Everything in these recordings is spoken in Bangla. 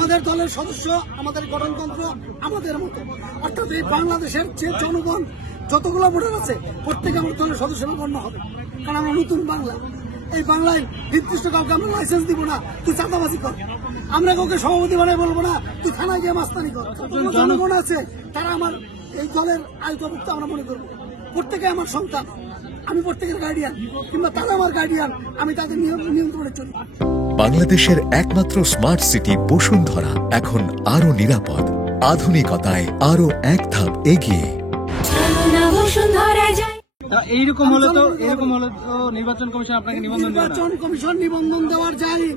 আমাদের দলের সদস্য, আমাদের গণতন্ত্র আমাদের মতো, অর্থাৎ এই বাংলাদেশের যে জনগণ যতগুলো ভোটার আছে প্রত্যেকে আমার দলের সদস্য গণ্য হবে, কারণ আমরা নতুন বাংলা। এই বাংলায় নির্দিষ্ট কাউকে আমরা লাইসেন্স দিব না তুই চাঁদাবাজি কর, আমরা কাউকে সভাপতি বানাই বলবো না তুই থানায় গিয়ে মাস্তানি কর। জনগণ আছে তারা আমার এই দলের আয়ুক্ত আমরা মনে করবো, প্রত্যেকে আমার সন্তান, আমি প্রত্যেকের গার্ডিয়ান, কিংবা তারা আমার গার্ডিয়ান, আমি তাদের নিয়ন্ত্রণে চলি। বাংলাদেশের একমাত্র স্মার্ট সিটি বসুন্ধরা এখন আরো নিরাপদ, আধুনিকতায় আরো এক ধাপ এগিয়ে। এইরকম হলে তো নির্বাচন কমিশন আপনাকে নির্বাচন কমিশন নিবন্ধন দেওয়ার জানি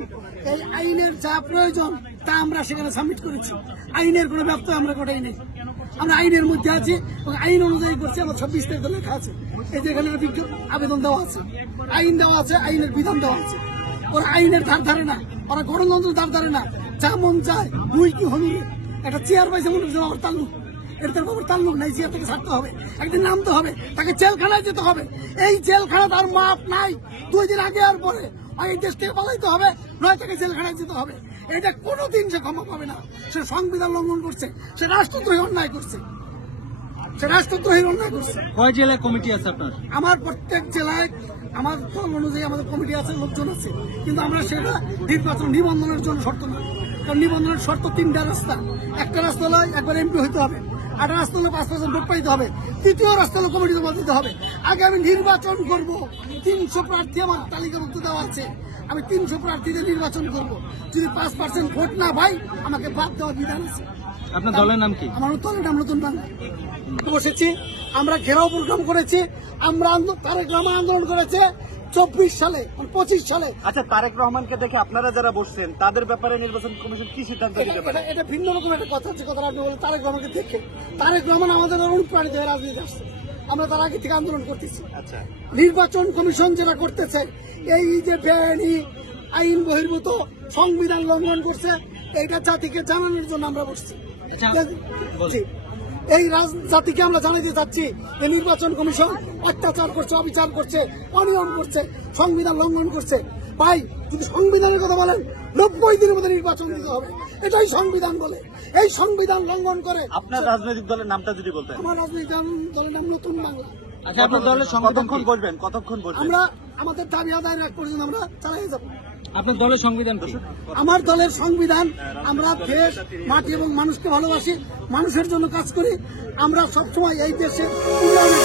এই আইনের যা প্রয়োজন তা আমরা সেখানে সাবমিট করেছি। আইনের কোনো ব্যত্যয় আমরা ঘটাই নেই, আমরা আইনের মধ্যে আছি এবং আইন অনুযায়ী করছি। আমার 26 তারিখ লেখা আছে, এই যে এখানে আবেদন দেওয়া আছে, আইন দেওয়া আছে, আইনের বিধান দেওয়া আছে। ওরা আইনের ধার ধারে না, ওরা গণতন্ত্রের ধার ধারে না, যা মন চায় দুই কি হলি একটা চেয়ার পাইছে মনে হচ্ছে আমার তাল্লুক, এটা তার বাবার তাল্লুক নাই, চেয়ার থেকে ছাড়তে হবে, একদিন নামতে হবে, তাকে জেলখানায় যেতে হবে। এই জেলখানা তার মাপ নাই, 2 দিন আগে আর পরে এই দেশ থেকে পালাইতে হবে, নয় তাকে জেলখানায় যেতে হবে। এটা কোনোদিন সে ক্ষমা পাবে না। সে সংবিধান লঙ্ঘন করছে, সে রাষ্ট্রদ্রোহী অন্যায় করছে, সে রাষ্ট্রদ্রোহীর অন্যায় করছে। কয় জেলায় কমিটি আছে আপনার? আমার প্রত্যেক জেলায় আমার দল অনুযায়ী আমাদের কমিটি আছে, লোকজন আছে, কিন্তু আমরা সেটা নির্বাচন নিবন্ধনের জন্য শর্ত না। কারণ নিবন্ধনের শর্ত 3টা রাস্তা, একটা রাস্তা হলো একবার এমপি হইতে হবে, আর রাস্তা হলো 5% ভোট পাইতে হবে, তৃতীয় রাস্তা হলো কমিটি জমা দিতে হবে। আগে আমি নির্বাচন করব, 300 প্রার্থী আমার তালিকাভুক্ত দেওয়া আছে, আমি 300 প্রার্থীদের নির্বাচন করব। যদি 5% ভোট না পাই আমাকে বাদ দেওয়ার বিধান আছে। আপনার দলের নাম কি? আমার দলের নাম নতুন বাংলা। বসেছি, আমরা ঘেরাও প্রোগ্রাম করেছি, আমরা তারেক রহমান আন্দোলন করেছে 24 সালে, 25 সালে। আচ্ছা, তারেক রহমানকে দেখে আপনারা যারা বসছেন তাদের ব্যাপারে নির্বাচন কমিশন কি সিদ্ধান্ত নিতে পারে? এটা ভিন্ন রকম একটা কথা হচ্ছে, কথা আপনি বলেন তারেক রহমানকে দেখে। তারেক রহমান আমাদের অনুপ্রাণিত হয়ে রাজনীতি আসছে, আমরা তার আগে থেকে আন্দোলন করতেছি। আচ্ছা, নির্বাচন কমিশন যেটা করতেছে, এই যে বেআইনি আইন বহির্ভূত সংবিধান লঙ্ঘন করছে, এইটা জাতিকে জানানোর জন্য আমরা বসছি। এই জাতিকে আমরা জানাতে চাচ্ছি যে নির্বাচন কমিশন অত্যাচার করছে, অবিচার করছে, অনিয়ম করছে, সংবিধান লঙ্ঘন করছে। ভাই, যদি সংবিধানের কথা বলেন 90 দিনের মধ্যে নির্বাচন দিতে হবে, এটাই সংবিধান বলে। এই সংবিধান লঙ্ঘন করে। আপনার রাজনৈতিক দলের নামটা যদি বলতেন? আমার রাজনৈতিক দলের নাম নতুন বাংলা। আচ্ছা, আপনার দলের কতক্ষণ বসবেন? আমরা আমাদের দাবি আদায়ের এক পর্যন্ত আমরা চালিয়ে যাব। আপনার দলের সংবিধান কি? আমার দলের সংবিধান, আমরা দেশ, মাটি এবং মানুষকে ভালোবাসি, মানুষের জন্য কাজ করি। আমরা সবসময় এই দেশে উন্নয়নের